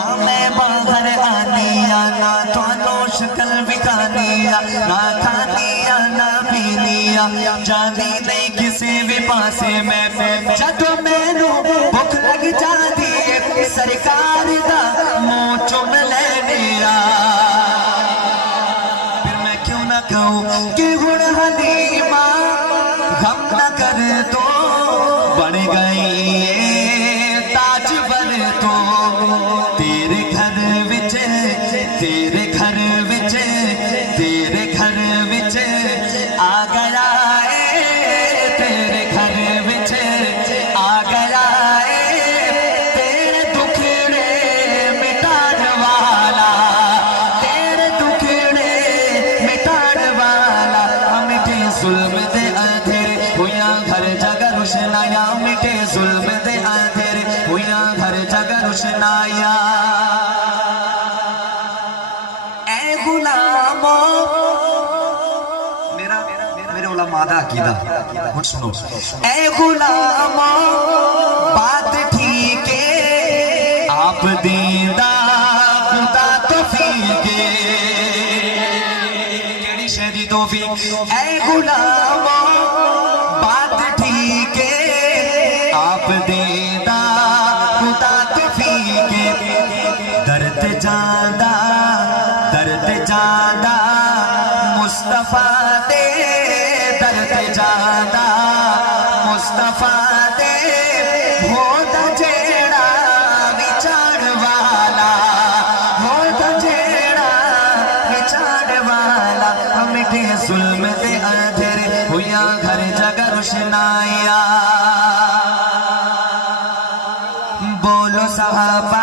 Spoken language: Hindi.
ना मैं बाहर आनिया ना थानो शक्ल विखानिया ना खानिया ना पीनिया जानी नहीं किसी भी पासे मैं जदों मैनू भुख लग जाती है सरकार दा मुंह चुम लेनिया फिर मैं क्यों ना कहूँ कि हुण हलीमा गम न कर तो बन गई ताजवर तो तेरे घर विच तेरे घर विच तेरे घर विच आ गया तेरे घर विच आ गया तेरे दुखड़े मिटाण वाला तेरे दुखड़े मिटाण वाला मिटे जुल्म दे अंधेरे हुआ घर जगह रोशनाया मिटे जुल्म दे अंधेरे हुआ घर जगह रोशनाया ऐ गुलामो मेरे उलमा दा अकीदा हुण सुनो ऐ गुलामो बात ठीक है आप दीदा खुदा तौफीक केड़ी शे दी तौफीक ऐ गुलामो बात ठीक है आप दीदा खुदा तौफीक दर्द जादा मुस्तफा दे दर्द जादा मुस्तफा दे होदा जेड़ा विचार वाला होदा जेड़ा विचार वाला मिटे जुल्म दे अंधेरे हुआ घर जगह रोशनाया बोलो सहाबा